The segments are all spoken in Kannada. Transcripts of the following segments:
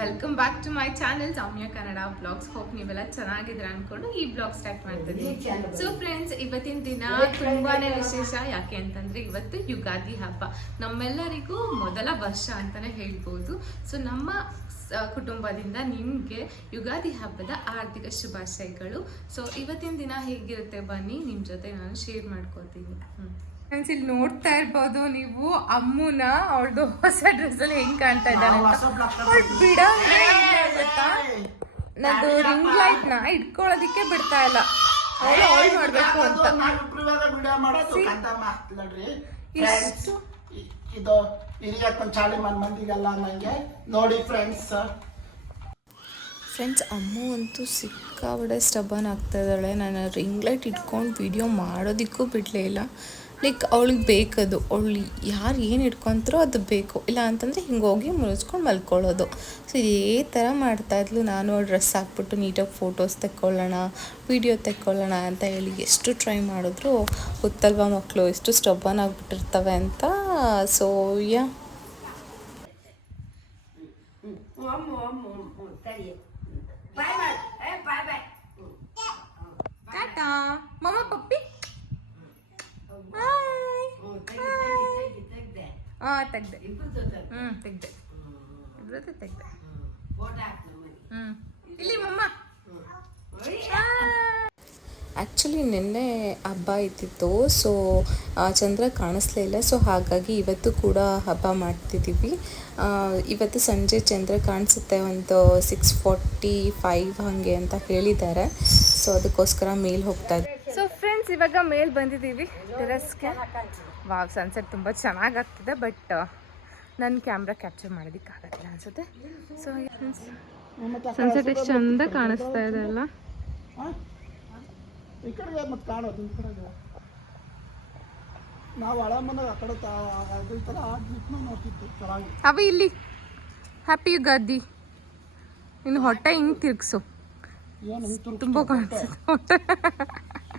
Welcome back to my channel Soumya Kannada blogs hope ನೀವೆಲ್ಲ ಚೆನ್ನಾಗಿದ್ರ ಅನ್ಕೊಂಡು ಈ ಬ್ಲಾಗ್ ಸ್ಟಾರ್ಟ್ ಮಾಡ್ತೀನಿ ಸೊ ಫ್ರೆಂಡ್ಸ್ ಇವತ್ತಿನ ದಿನ ತುಂಬಾನೇ ವಿಶೇಷ. ಯಾಕೆ ಅಂತಂದ್ರೆ ಇವತ್ತು ಯುಗಾದಿ ಹಬ್ಬ. ನಮ್ಮೆಲ್ಲರಿಗೂ ಮೊದಲ ವರ್ಷ ಅಂತಾನೆ ಹೇಳ್ಬೋದು. ಸೊ ನಮ್ಮ ಕುಟುಂಬದಿಂದ ನಿಮಗೆ ಯುಗಾದಿ ಹಬ್ಬದ ಆರ್ಥಿಕ ಶುಭಾಶಯಗಳು. ಸೊ ಇವತ್ತಿನ ದಿನ ಹೇಗಿರುತ್ತೆ ಬನ್ನಿ ನಿಮ್ಮ ಜೊತೆ ನಾನು ಶೇರ್ ಮಾಡ್ಕೋತೀನಿ ಫ್ರೆಂಡ್ಸ್ ಇಲ್ಲಿ ನೋಡ್ತಾ ಇರ್ಬೋದು ನೀವು ಅಮ್ಮನ ಅವಳದು ಹೊಸ ಡ್ರೆಸ್ ಅಲ್ಲಿ ಹೆಂಗ್ ಕಾಣ್ತಾ ಇದ್ದಾಳೆ ಇಲ್ಲ ನಂದು ರಿಂಗ್ ಲೈಟ್ನ ಇಟ್ಕೊಳ್ಳೋದಿಕ್ಕೆ ಬಿಡ್ತಾ ಇಲ್ಲ. ಅವಳು ಆಲ್ ಮಾಡ್ಬೇಕು ಅಂತ. ಫ್ರೆಂಡ್ಸ್ ಇದು ಹಿರಿಯಕ್ಕನ ಚಾಳಿ ಮನ್ ಮಂದಿಗೆಲ್ಲ ನಂಗೆ ನೋಡಿ ಫ್ರೆಂಡ್ಸ್ ಫ್ರೆಂಡ್ಸ್ ಅಮ್ಮು ಅಂತೂ ಸಿಕ್ಕಾಬಡೆ ಸ್ಟಬನ್ ಆಗ್ತಾ ಇದ್ದಾಳೆ. ನಾನು ರಿಂಗ್ ಲೈಟ್ ಇಟ್ಕೊಂಡು ವಿಡಿಯೋ ಮಾಡೋದಿಕ್ಕೂ ಬಿಡಲೇ ಇಲ್ಲ. ಲೈಕ್ ಅವಳಿಗೆ ಬೇಕದು ಅವಳು ಯಾರು ಏನು ಇಟ್ಕೊತಾರೋ ಅದು ಬೇಕು ಇಲ್ಲ ಅಂತಂದರೆ ಹಿಂಗೆ ಹೋಗಿ ಮುರಿಸ್ಕೊಂಡು ಮಲ್ಕೊಳ್ಳೋದು ಸೊ ಇದೇ ಥರ ಮಾಡ್ತಾಯಿದ್ಲು ನಾನು ಡ್ರೆಸ್ ಹಾಕ್ಬಿಟ್ಟು ನೀಟಾಗಿ ಫೋಟೋಸ್ ತೆಕ್ಕೊಳ್ಳೋಣ ವಿಡಿಯೋ ತೆಕ್ಕೊಳ್ಳೋಣ ಅಂತ ಹೇಳಿ ಎಷ್ಟು ಟ್ರೈ ಮಾಡಿದ್ರು ಗೊತ್ತಲ್ವ ಮಕ್ಕಳು ಎಷ್ಟು ಸ್ಟಬನ್ ಆಗಿಬಿಟ್ಟಿರ್ತವೆ ಅಂತ ಸೊ ಯಾ ಟಾಟಾ ಮಮ್ಮ ಪಪ್ಪಿ ಹಾ ತೆಗ್ದೆ. ಹ್ಮ್ ತೆಗ್ದೆ. ಇಬ್ರದ್ದು ತೆಗ್ದೆ. ಹ್ಮ್ ಇಲ್ಲಿ ಮಮ್ಮ. ಆ್ಯಕ್ಚುಲಿ ನಿನ್ನೆ ಹಬ್ಬ ಇದ್ದಿತ್ತು ಸೊ ಚಂದ್ರ ಕಾಣಿಸ್ಲೇ ಇಲ್ಲ ಸೊ ಹಾಗಾಗಿ ಇವತ್ತು ಕೂಡ ಹಬ್ಬ ಮಾಡ್ತಿದ್ದೀವಿ. ಇವತ್ತು ಸಂಜೆ ಚಂದ್ರ ಕಾಣಿಸುತ್ತೆ ಒಂದು ಸಿಕ್ಸ್ ಫಾರ್ಟಿ ಫೈವ್ ಹಾಗೆ ಅಂತ ಹೇಳಿದ್ದಾರೆ. ಸೊ ಅದಕ್ಕೋಸ್ಕರ ಮೇಲೆ ಹೋಗ್ತಾ ಇದ್ದೀವಿ ಸೊ ಫ್ರೆಂಡ್ಸ್ ಇವಾಗ ಮೇಲ್ ಬಂದಿದ್ದೀವಿ. ಟೆರಸ್ಗೆ ವಾವ್ ಸನ್ಸೆಟ್ ತುಂಬ ಚೆನ್ನಾಗಿ ಆಗ್ತಿದೆ ಬಟ್ ನನ್ನ ಕ್ಯಾಮ್ರಾ ಕ್ಯಾಪ್ಚರ್ ಮಾಡೋದಕ್ಕಾಗತ್ತಿಲ್ಲ ಅನ್ಸುತ್ತೆ. ಸೊ ಸನ್ಸೆಟ್ ಎಷ್ಟು ಚಂದ ಕಾಣಿಸ್ತಾ ಇದೆ ಅಲ್ಲ? ಅವ ಇಲ್ಲಿ. ಹ್ಯಾಪಿ ಯುಗಾದಿ. ಇನ್ನು ಹೊಟ್ಟೆ ಹಿಂಗೆ ತಿರ್ಗಿಸು. ತುಂಬ ಕಾಣಿಸುತ್ತೆ ಹೊಟ್ಟೆ.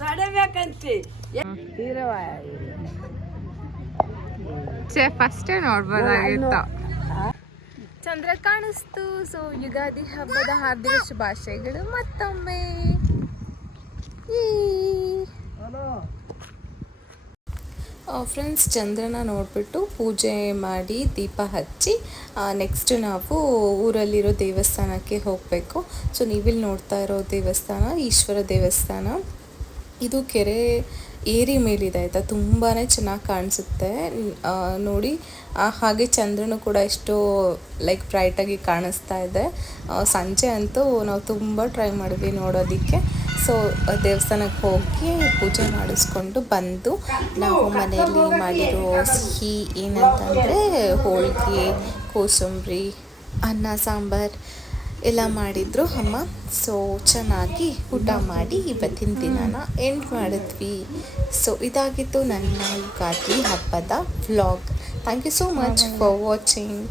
ತಡಬೇಕಂತೆ. ಫಸ್ಟೇ ನೋಡ್ಬೋದಾಗಿತ್ತು ಚಂದ್ರ ಕಾಣಿಸ್ತು. ಸೊ ಯುಗಾದಿ ಹಬ್ಬದ ಹಾರ್ದಿಕ ಶುಭಾಶಯಗಳು. ಮತ್ತೊಮ್ಮೆ. ಫ್ರೆಂಡ್ಸ್ ಚಂದ್ರನ ನೋಡಿಬಿಟ್ಟು ಪೂಜೆ ಮಾಡಿ ದೀಪ ಹಚ್ಚಿ ನೆಕ್ಸ್ಟ್ ನಾವು ಊರಲ್ಲಿರೋ ದೇವಸ್ಥಾನಕ್ಕೆ ಹೋಗಬೇಕು. ಸೊ ನೀವಿಲ್ಲಿ ನೋಡ್ತಾ ಇರೋ ದೇವಸ್ಥಾನ ಈಶ್ವರ ದೇವಸ್ಥಾನ. ಇದು ಕೆರೆ ಏರಿ ಮೇಲಿದೆ ಆಯಿತಾ? ತುಂಬಾ ಚೆನ್ನಾಗಿ ಕಾಣಿಸುತ್ತೆ. ನೋಡಿ ಹಾಗೆ ಚಂದ್ರನು ಕೂಡ ಎಷ್ಟು ಲೈಕ್ ಬ್ರೈಟಾಗಿ ಕಾಣಿಸ್ತಾ ಇದೆ. ಸಂಜೆ ಅಂತೂ ನಾವು ತುಂಬ ಟ್ರೈ ಮಾಡಿದ್ವಿ ನೋಡೋದಕ್ಕೆ. ಸೊ ದೇವಸ್ಥಾನಕ್ಕೆ ಹೋಗಿ ಪೂಜೆ ಮಾಡಿಸ್ಕೊಂಡು ಬಂದು ನಾವು ಮನೆಯಲ್ಲಿ ಮಾಡಿರೋ ಸಿಹಿ ಏನಂತಂದರೆ ಹೋಳಿಗೆ, ಕೋಸಂಬರಿ, ಅನ್ನ, ಸಾಂಬಾರು ಎಲ್ಲ ಮಾಡಿದ್ರು ಅಮ್ಮ. ಸೊ ಚೆನ್ನಾಗಿ ಊಟ ಮಾಡಿ ಇವತ್ತಿನ ದಿನನ ಎಂಡ್ ಮಾಡಿದ್ವಿ. ಸೊ ಇದಾಗಿತ್ತು ನನ್ನ ಯುಗಾದಿ ಹಬ್ಬದ vlog thank you so much for watching